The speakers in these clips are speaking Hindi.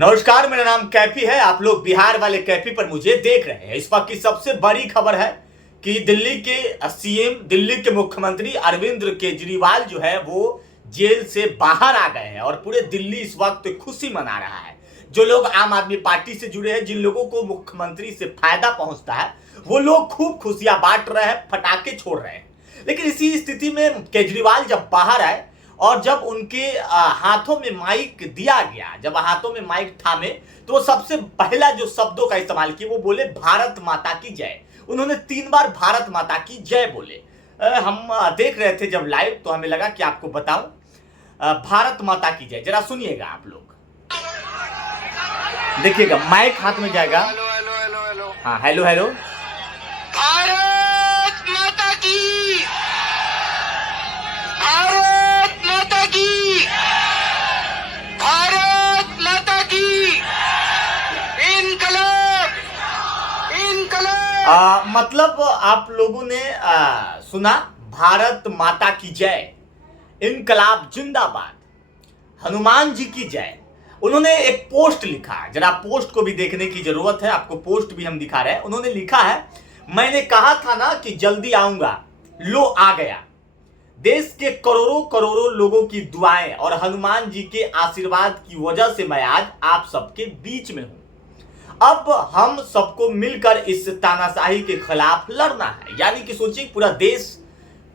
नमस्कार, मेरा नाम कैफी है। आप लोग बिहार वाले कैफी पर मुझे देख रहे हैं। इस वक्त की सबसे बड़ी खबर है कि दिल्ली के सीएम, दिल्ली के मुख्यमंत्री अरविंद केजरीवाल जो है वो जेल से बाहर आ गए हैं और पूरे दिल्ली इस वक्त खुशी मना रहा है। जो लोग आम आदमी पार्टी से जुड़े हैं, जिन लोगों को मुख्यमंत्री से फायदा पहुंचता है, वो लोग खूब खुशियां बांट रहे हैं, पटाखे छोड़ रहे हैं। लेकिन इसी स्थिति में केजरीवाल जब बाहर आए और जब उनके हाथों में माइक दिया गया, जब हाथों में माइक थामे, तो वो सबसे पहला जो शब्दों का इस्तेमाल किए वो बोले भारत माता की जय। उन्होंने 3 बार भारत माता की जय बोले। हम देख रहे थे जब लाइव, तो हमें लगा कि आपको बताऊं। भारत माता की जय जरा सुनिएगा आप लोग, देखिएगा माइक हाथ में जाएगा। हेलो हेलो हेलो हेलो हाँ, हेलो हेलो। भारत माता की, भारत माता की, भारत माता की, इनकलाब, इनकलाब। मतलब आप लोगों ने सुना, भारत माता की जय, इनकलाब जिंदाबाद, हनुमान जी की जय। उन्होंने एक पोस्ट लिखा, जरा पोस्ट को भी देखने की जरूरत है, आपको पोस्ट भी हम दिखा रहे हैं। उन्होंने लिखा है, मैंने कहा था ना कि जल्दी आऊंगा, लो आ गया। देश के करोड़ों करोड़ों लोगों की दुआएं और हनुमान जी के आशीर्वाद की वजह से मैं आज आप सबके बीच में हूं। अब हम सबको मिलकर इस तानाशाही के खिलाफ लड़ना है। यानी कि सोचिए, पूरा देश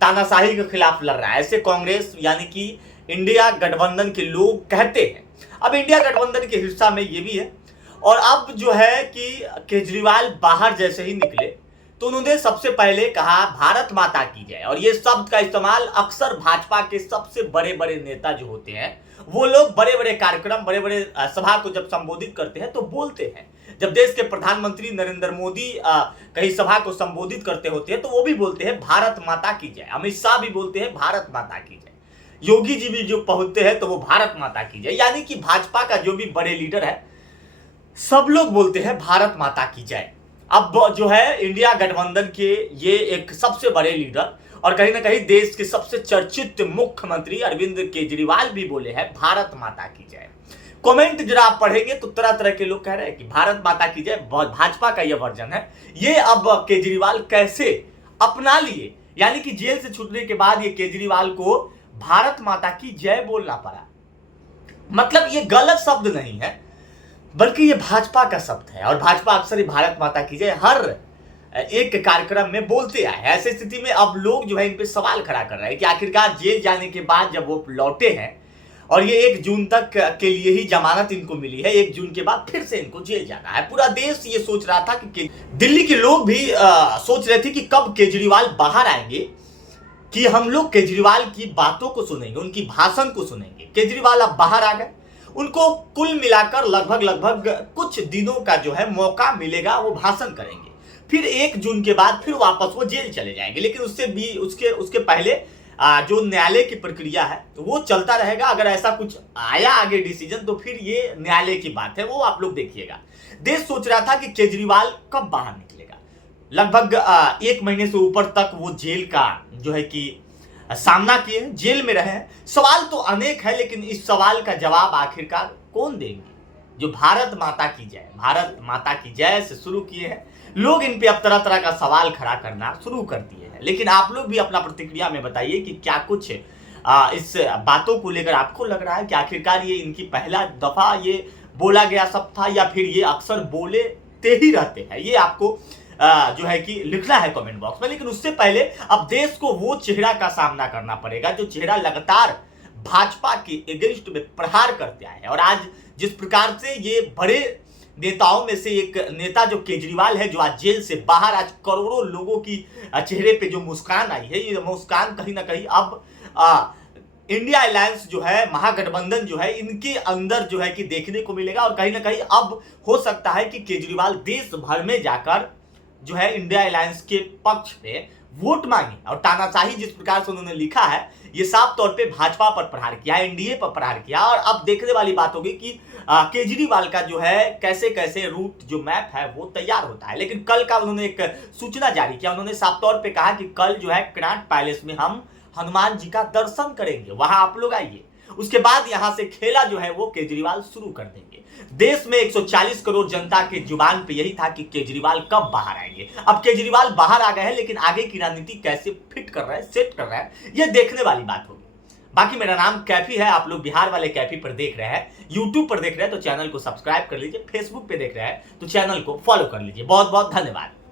तानाशाही के खिलाफ लड़ रहा है, ऐसे कांग्रेस यानी कि इंडिया गठबंधन के लोग कहते हैं। अब इंडिया गठबंधन के हिस्सा में ये भी है। और अब जो है कि केजरीवाल बाहर जैसे ही निकले तो उन्होंने सबसे पहले कहा भारत माता की जय। और ये शब्द का इस्तेमाल अक्सर भाजपा के सबसे बड़े बड़े नेता जो होते हैं, वो लोग बड़े बड़े कार्यक्रम, बड़े बड़े सभा को जब संबोधित करते हैं तो बोलते हैं। जब देश के प्रधानमंत्री नरेंद्र मोदी कहीं सभा को संबोधित करते होते हैं तो वो भी बोलते हैं भारत माता की जय। अमित शाह भी बोलते हैं भारत माता की जय। योगी जी भी जो पहुंचते हैं तो वो भारत माता की जय। यानी कि भाजपा का जो भी बड़े लीडर है, सब लोग बोलते हैं भारत माता की जय। अब जो है इंडिया गठबंधन के ये एक सबसे बड़े लीडर और कहीं ना कहीं देश के सबसे चर्चित मुख्यमंत्री अरविंद केजरीवाल भी बोले हैं भारत माता की जय। कमेंट जरा आप पढ़ेंगे तो तरह तरह के लोग कह रहे हैं कि भारत माता की जय भाजपा का ये वर्जन है। ये अब केजरीवाल कैसे अपना लिए, यानी कि जेल से छूटने के बाद ये केजरीवाल को भारत माता की जय बोलना पड़ा। मतलब ये गलत शब्द नहीं है, बल्कि ये भाजपा का शब्द है। और भाजपा अक्सर ही भारत माता की जय हर एक कार्यक्रम में बोलते आए हैं। ऐसी स्थिति में अब लोग जो है इन पे सवाल खड़ा कर रहे हैं कि आखिरकार जेल जाने के बाद जब वो लौटे हैं और ये 1 जून तक के लिए ही जमानत इनको मिली है, 1 जून के बाद फिर से इनको जेल जाना है। पूरा देश ये सोच रहा था कि दिल्ली के लोग भी सोच रहे थे कि कब केजरीवाल बाहर आएंगे, कि हम लोग केजरीवाल की बातों को सुनेंगे, उनकी भाषण को सुनेंगे। केजरीवाल अब बाहर आ गए, उनको कुल मिलाकर लगभग कुछ दिनों का जो है मौका मिलेगा, वो भाषण करेंगे। फिर 1 जून के बाद फिर वापस वो जेल चले जाएंगे। लेकिन उससे भी उसके पहले जो न्यायालय की प्रक्रिया है वो चलता रहेगा। अगर ऐसा कुछ आया आगे डिसीजन तो फिर ये न्यायालय की बात है, वो आप लोग देखिएगा। देश सोच रहा था कि केजरीवाल कब बाहर निकलेगा। लगभग 1 महीने से ऊपर तक वो जेल का जो है कि सामना किए, जेल में रहे हैं। सवाल तो अनेक है, लेकिन इस सवाल का जवाब आखिरकार कौन देंगे? जो भारत माता की जय, भारत माता की जय से शुरू किए हैं लोग, इन पे अब तरह तरह का सवाल खड़ा करना शुरू कर दिए हैं। लेकिन आप लोग भी अपना प्रतिक्रिया में बताइए कि क्या कुछ इस बातों को लेकर आपको लग रहा है कि आखिरकार ये इनकी पहला दफा ये बोला गया सब था, या फिर ये अक्सर बोलते ही रहते हैं। ये आपको जो है कि लिखना है कमेंट बॉक्स में। लेकिन उससे पहले अब देश को वो चेहरा का सामना करना पड़ेगा जो चेहरा लगातार भाजपा के अगेंस्ट में प्रहार करते आए हैं। और आज जिस प्रकार से ये बड़े नेताओं में से एक नेता जो केजरीवाल है, जो आज जेल से बाहर, आज करोड़ों लोगों की चेहरे पे जो मुस्कान आई है, ये मुस्कान कहीं ना कहीं अब इंडिया अलायंस जो है, महागठबंधन जो है, इनके अंदर जो है कि देखने को मिलेगा। और कहीं ना कहीं अब हो सकता है कि केजरीवाल देश भर में जाकर जो है इंडिया अलायंस के पक्ष में वोट मांगे। और तानाशाही जिस प्रकार से उन्होंने लिखा है, ये साफ तौर पे भाजपा पर प्रहार किया, एनडीए पर प्रहार किया। और अब देखने वाली बात होगी कि केजरीवाल का जो है कैसे कैसे रूट जो मैप है वो तैयार होता है। लेकिन कल का उन्होंने एक सूचना जारी किया। उन्होंने साफ तौर पे कहा कि कल जो है कनॉट पैलेस में हम हनुमान जी का दर्शन करेंगे, वहां आप लोग आइए। उसके बाद यहां से खेला जो है वो केजरीवाल शुरू कर देंगे। देश में 140 करोड़ जनता के जुबान पे यही था कि केजरीवाल कब बाहर आएंगे। अब केजरीवाल बाहर आ गए हैं, लेकिन आगे की रणनीति कैसे फिट कर रहा है, सेट कर रहा है, यह देखने वाली बात होगी। बाकी मेरा नाम कैफी है, आप लोग बिहार वाले कैफी पर देख रहे हैं, यूट्यूब पर देख रहे हैं तो चैनल को सब्सक्राइब कर लीजिए, फेसबुक पे देख रहे हैं तो चैनल को फॉलो कर लीजिए। बहुत बहुत धन्यवाद।